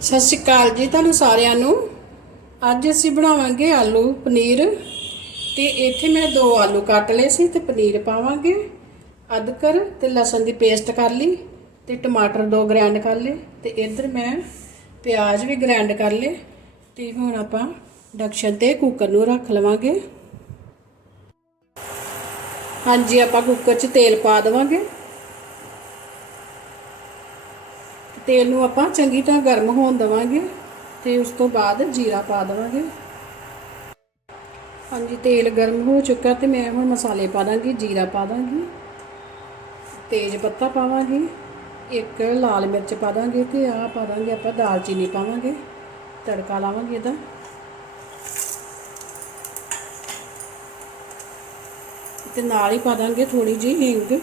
ਸਤਿ ਸ਼੍ਰੀ ਅਕਾਲ ਜੀ ਤੁਹਾਨੂੰ ਸਾਰਿਆਂ ਨੂੰ। ਅੱਜ ਅਸੀਂ ਬਣਾਵਾਂਗੇ ਆਲੂ ਪਨੀਰ। ਤੇ ਇੱਥੇ ਮੈਂ ਦੋ ਆਲੂ ਕੱਟ ਲਏ ਸੀ ਤੇ ਪਨੀਰ ਪਾਵਾਂਗੇ। ਅਦਰਕ ਤੇ ਲਸਣ ਦੀ ਪੇਸਟ ਕਰ ਲਈ ਤੇ ਟਮਾਟਰ ਦੋ ਗ੍ਰਾਈਂਡ ਕਰ ਲਏ ਤੇ ਇੱਧਰ ਮੈਂ ਪਿਆਜ਼ ਵੀ ਗ੍ਰਾਈਂਡ ਕਰ ਲਏ ਤੇ ਹੁਣ ਆਪਾਂ ਡਕਸ਼ਨ ਤੇ ਕੁੱਕਰ ਨੂੰ ਰੱਖ ਲਵਾਂਗੇ। ਹਾਂਜੀ, ਆਪਾਂ ਕੁੱਕਰ 'ਚ ਤੇਲ ਪਾ ਦੇਵਾਂਗੇ। ਤੇਲ ਨੂੰ ਆਪਾਂ ਚੰਗੀ ਤਰ੍ਹਾਂ ਗਰਮ ਹੋਣ ਦੇਵਾਂਗੇ ਤੇ ਉਸ ਤੋਂ ਬਾਅਦ ਜੀਰਾ ਪਾ ਦੇਵਾਂਗੇ। ਹਾਂਜੀ, ਤੇਲ ਗਰਮ ਹੋ ਚੁੱਕਾ ਤੇ ਮੈਂ ਹੁਣ ਮਸਾਲੇ ਪਾ ਦਾਂਗੀ, ਜੀਰਾ ਪਾ ਦਾਂਗੀ। ਤੇਜ ਪੱਤਾ ਪਾਵਾਂਗੇ, ਇੱਕ ਲਾਲ ਮਿਰਚ ਪਾ ਦਾਂਗੇ ਤੇ ਆਹ ਪਾ ਦਾਂਗੇ ਆਪਾਂ ਦਾਲਚੀਨੀ ਪਾਵਾਂਗੇ। ਤੜਕਾ ਲਾਵਾਂਗੇ ਇਹਦਾ। ਤੇ ਨਾਲ ਹੀ ਪਾ ਦਾਂਗੇ ਥੋੜੀ ਜਿਹੀ ਹਿੰਗ।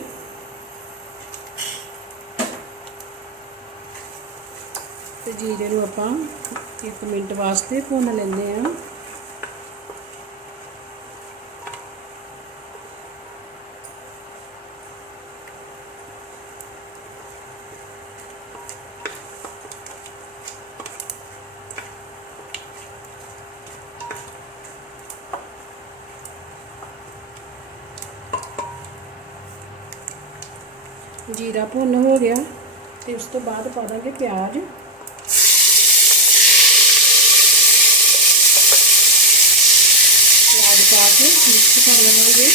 ਤੇ ਜੀਰੇ ਨੂੰ ਆਪਾਂ 1 ਮਿੰਟ ਵਾਸਤੇ ਭੁੰਨ ਲੈਂਦੇ ਹਾਂ। ਜੀਰਾ ਭੁੰਨ ਹੋ ਗਿਆ ਤੇ ਉਸ ਤੋਂ ਬਾਅਦ ਪਾ ਦਾਂਗੇ ਪਿਆਜ਼। ਪਿਆਜ਼ ਮਿਕਸ ਕਰ ਲਵਾਂਗੇ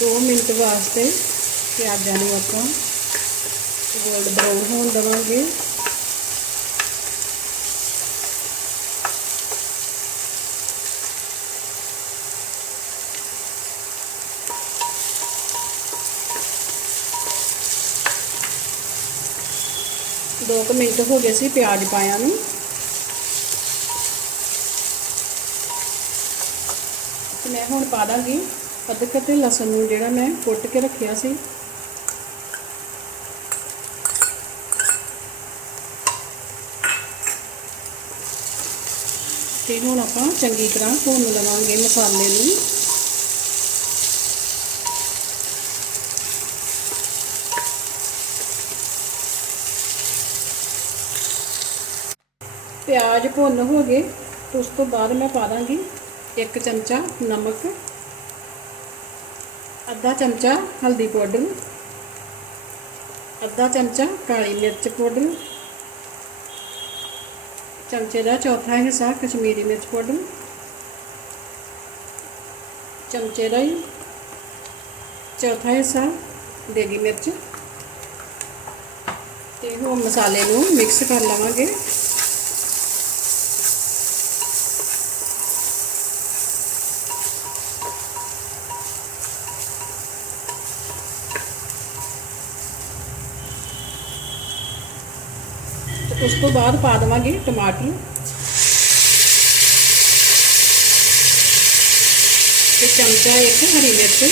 ਦੋ ਮਿੰਟ ਵਾਸਤੇ ਪਿਆਜ਼ਾਂ ਨੂੰ ਆਪਾਂ ਗੋਲਡ ਬਰਾਊਨ ਹੋਣ ਦੇਵਾਂਗੇ। ਦੋ ਕੁ ਮਿੰਟ ਹੋ ਗਏ ਸੀ ਪਿਆਜ਼ ਪਾਇਆ ਨੂੰ। ਤੇ ਮੈਂ ਹੁਣ ਪਾ ਦਾਂਗੀ ਅਦਰਕ ਤੇ ਲਸਣ ਨੂੰ ਜਿਹੜਾ ਮੈਂ ਕੁੱਟ ਕੇ ਰੱਖਿਆ ਸੀ। ਤੇ ਹੁਣ ਆਪਾਂ ਚੰਗੀ ਤਰ੍ਹਾਂ ਭੁੰਨ ਲਵਾਂਗੇ ਮਸਾਲੇ ਨੂੰ। ਪਿਆਜ਼ ਭੁੰਨ ਹੋ ਗਏ ਤੇ ਉਸ ਤੋਂ ਬਾਅਦ ਮੈਂ ਪਾ ਦਾਂਗੀ ਇੱਕ ਚਮਚਾ ਨਮਕ ਅੱਧਾ ਚਮਚਾ ਹਲਦੀ ਪਾਊਡਰ ਅੱਧਾ ਚਮਚਾ ਕਾਲੀ ਮਿਰਚ ਪਾਊਡਰ ਚਮਚੇ ਦਾ ਚੌਥਾ ਹਿੱਸਾ ਕਸ਼ਮੀਰੀ ਮਿਰਚ ਪਾਊਡਰ ਚਮਚੇ ਦਾ ਹੀ ਚੌਥਾ ਹਿੱਸਾ ਦੇਗੀ ਮਿਰਚ ਤੇ ਹੁਣ ਮਸਾਲੇ ਨੂੰ ਮਿਕਸ ਉਸ ਤੋਂ ਬਾਅਦ ਪਾ ਦੇਵਾਂਗੇ ਟਮਾਟਰ ਤੇ ਚਮਚਾ ਇੱਕ ਹਰੀ ਮਿਰਚ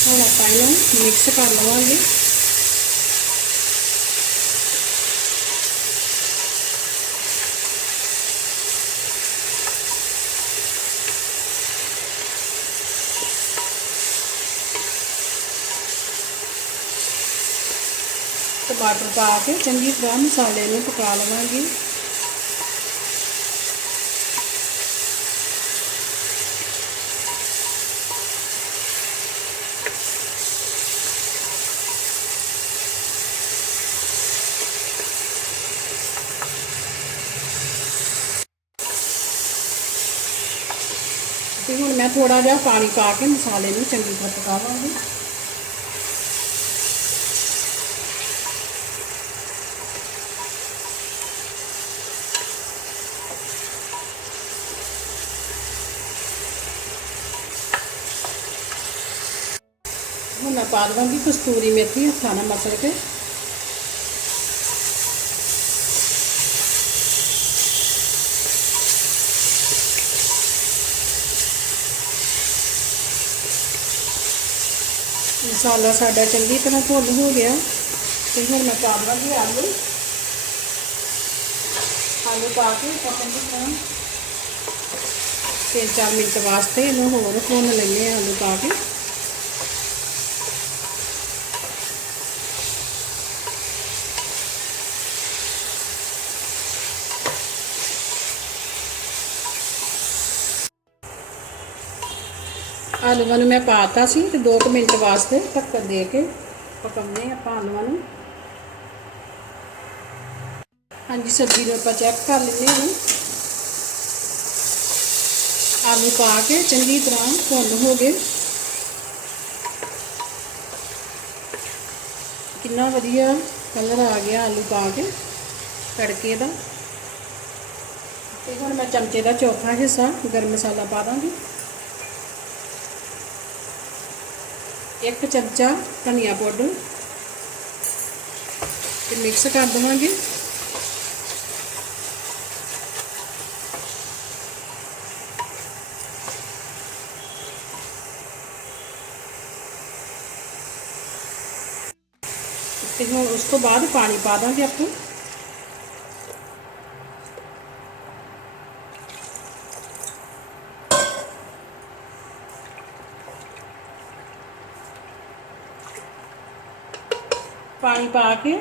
ਹੁਣ ਆਪਾਂ ਇਹਨੂੰ ਮਿਕਸ ਕਰ ਲਵਾਂਗੇ ਟਮਾਟਰ ਪਾ ਕੇ ਚੰਗੀ ਤਰ੍ਹਾਂ ਮਸਾਲੇ ਨੂੰ ਪਕਾ ਲਵਾਂਗੇ। ਤੇ ਹੁਣ ਮੈਂ ਥੋੜਾ ਜਿਹਾ ਪਾਣੀ ਪਾ ਕੇ ਮਸਾਲੇ ਨੂੰ ਚੰਗੀ ਤਰ੍ਹਾਂ ਪਕਾਵਾਂਗੀ। ਹੁਣ ਮੈਂ ਪਾ ਦਵਾਂਗੀ ਕਸਤੂਰੀ ਮੇਥੀ ਹੱਥਾਂ ਨਾਲ ਮਸਲ ਕੇ। ਮਸਾਲਾ ਸਾਡਾ ਚੰਗੀ ਤਰ੍ਹਾਂ ਭੁੰਨ ਹੋ ਗਿਆ। ਤੇ ਹੁਣ ਮੈਂ ਪਾ ਦਵਾਂਗੀ ਆਲੂ। ਆਲੂ ਪਾ ਕੇ ਆਪਾਂ ਚੰਗੀ ਤਰ੍ਹਾਂ ਤਿੰਨ ਚਾਰ ਮਿੰਟ ਵਾਸਤੇ ਇਹਨੂੰ ਹੋਰ ਭੁੰਨ ਲੈਂਦੇ ਹਾਂ ਆਲੂ ਪਾ ਕੇ। ਆਲੂਆਂ ਨੂੰ ਮੈਂ ਪਾਤਾ ਸੀ ਤੇ 2 ਮਿੰਟ ਵਾਸਤੇ ਢੱਕਣ ਦੇ ਕੇ ਪਕਾਉਂਦੇ ਆਪਾਂ ਆਲੂਆਂ ਨੂੰ। ਹਾਂਜੀ, ਸਬਜ਼ੀ ਨੂੰ ਆਪਾਂ ਚੈੱਕ ਕਰ ਲੈਂਦੇ ਹਾਂ ਆਲੂ ਪਾ ਕੇ ਚੰਗੀ ਤਰ੍ਹਾਂ ਭੁੰਨ ਹੋ ਗਏ। ਕਿੰਨਾ ਵਧੀਆ ਕਲਰ ਆ ਗਿਆ ਆਲੂ ਪਾ ਕੇ ਤੜਕੇ ਦਾ। ਤੇ ਹੁਣ ਮੈਂ ਚਮਚੇ ਦਾ ਚੌਥਾ ਹਿੱਸਾ ਗਰਮ ਮਸਾਲਾ ਪਾ ਦਾਂਗੀ। ਇੱਕ ਚਮਚਾ ਧਨੀਆ ਪਾਊਡਰ। ਤੇ ਮਿਕਸ ਕਰ ਦਵਾਂਗੇ। ਤੇ ਹੁਣ ਉਸ ਤੋਂ ਬਾਅਦ ਪਾਣੀ ਪਾ ਦਾਂਗੇ ਆਪਾਂ। ਪਾਣੀ ਪਾ ਕੇ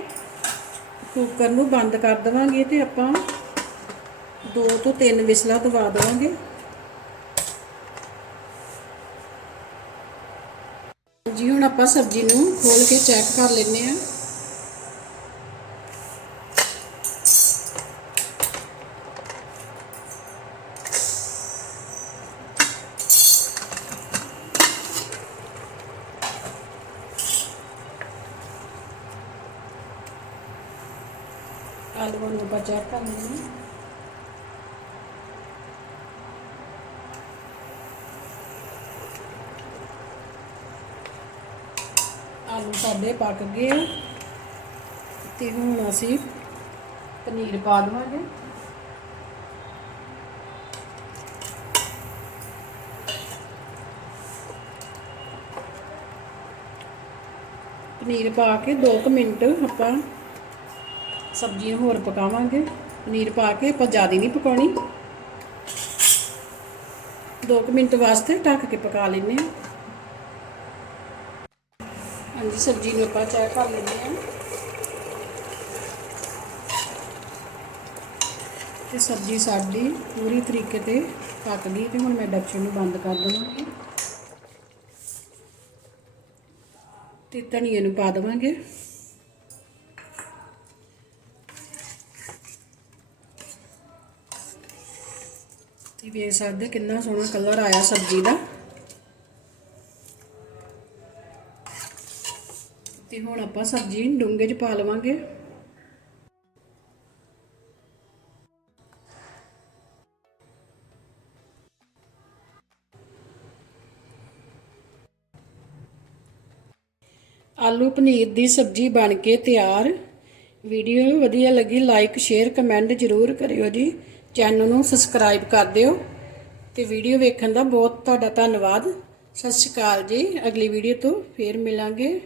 ਕੁੱਕਰ ਨੂੰ ਬੰਦ ਕਰ ਦੇਵਾਂਗੇ ਤੇ ਆਪਾਂ ਦੋ ਤੋਂ ਤਿੰਨ ਵਿਸਲਾਂ ਦਵਾ ਦੇਵਾਂਗੇ। ਜੀ, ਹੁਣ ਆਪਾਂ ਸਬਜ਼ੀ ਨੂੰ ਖੋਲ ਕੇ ਚੈੱਕ ਕਰ ਲੈਂਦੇ ਆ ਆਲੂਆਂ ਚੈੱਕ ਕਰ ਲੈਂਦੇ ਹਾਂ। ਆਲੂ ਸਾਡੇ ਪੱਕ ਗਏ ਆ। ਤੇ ਹੁਣ ਅਸੀਂ ਪਨੀਰ ਪਾ ਦੇਵਾਂਗੇ। ਪਨੀਰ ਪਾ ਕੇ 2 ਮਿੰਟ ਆਪਾਂ ਸਬਜ਼ੀਆਂ ਹੋਰ ਪਕਾਵਾਂਗੇ। ਪਨੀਰ ਪਾ ਕੇ ਆਪਾਂ ਜ਼ਿਆਦਾ ਨਹੀਂ ਪਕਾਉਣੀ। 2 ਮਿੰਟ ਵਾਸਤੇ ਢੱਕ ਕੇ ਪਕਾ ਲੈਂਦੇ ਹਾਂ। ਹਾਂਜੀ, ਸਬਜ਼ੀ ਨੂੰ ਆਪਾਂ ਚਾਹ ਕਰ ਲੈਂਦੇ ਹਾਂ। ਤੇ ਸਬਜ਼ੀ ਸਾਡੀ ਪੂਰੀ ਤਰੀਕੇ ਤੇ ਪੱਕ ਗਈ ਤੇ ਹੁਣ ਮੈਂ ਡਕਸ਼ਨ ਨੂੰ ਬੰਦ ਕਰ ਦਵਾਂਗੀ। ਤੇ ਧਨੀਏ ਨੂੰ ਪਾ ਦਵਾਂਗੇ। ਤੇ ਸਕਦੇ ਕਿੰਨਾ ਸੋਹਣਾ ਕਲਰ ਆਇਆ ਸਬਜ਼ੀ ਦਾ। ਤੇ ਹੁਣ ਆਪਾਂ ਸਬਜ਼ੀ ਡੂੰਘੇ 'ਚ ਪਾ ਲਵਾਂਗੇ। ਆਲੂ ਪਨੀਰ ਦੀ ਸਬਜ਼ੀ ਬਣ ਕੇ ਤਿਆਰ। ਵੀਡੀਓ ਵਧੀਆ ਲੱਗੀ ਲਾਈਕ ਸ਼ੇਅਰ ਕਮੈਂਟ ਜ਼ਰੂਰ ਕਰਿਓ ਜੀ। ਚੈਨਲ ਨੂੰ ਸਬਸਕ੍ਰਾਈਬ ਕਰ ਦਿਓ। ਤੇ ਵੀਡੀਓ ਵੇਖਣ ਦਾ ਬਹੁਤ ਤੁਹਾਡਾ ਧੰਨਵਾਦ। ਸਤਿ ਸ਼੍ਰੀ ਅਕਾਲ ਜੀ। ਅਗਲੀ ਵੀਡੀਓ ਤੋਂ ਫੇਰ ਮਿਲਾਂਗੇ।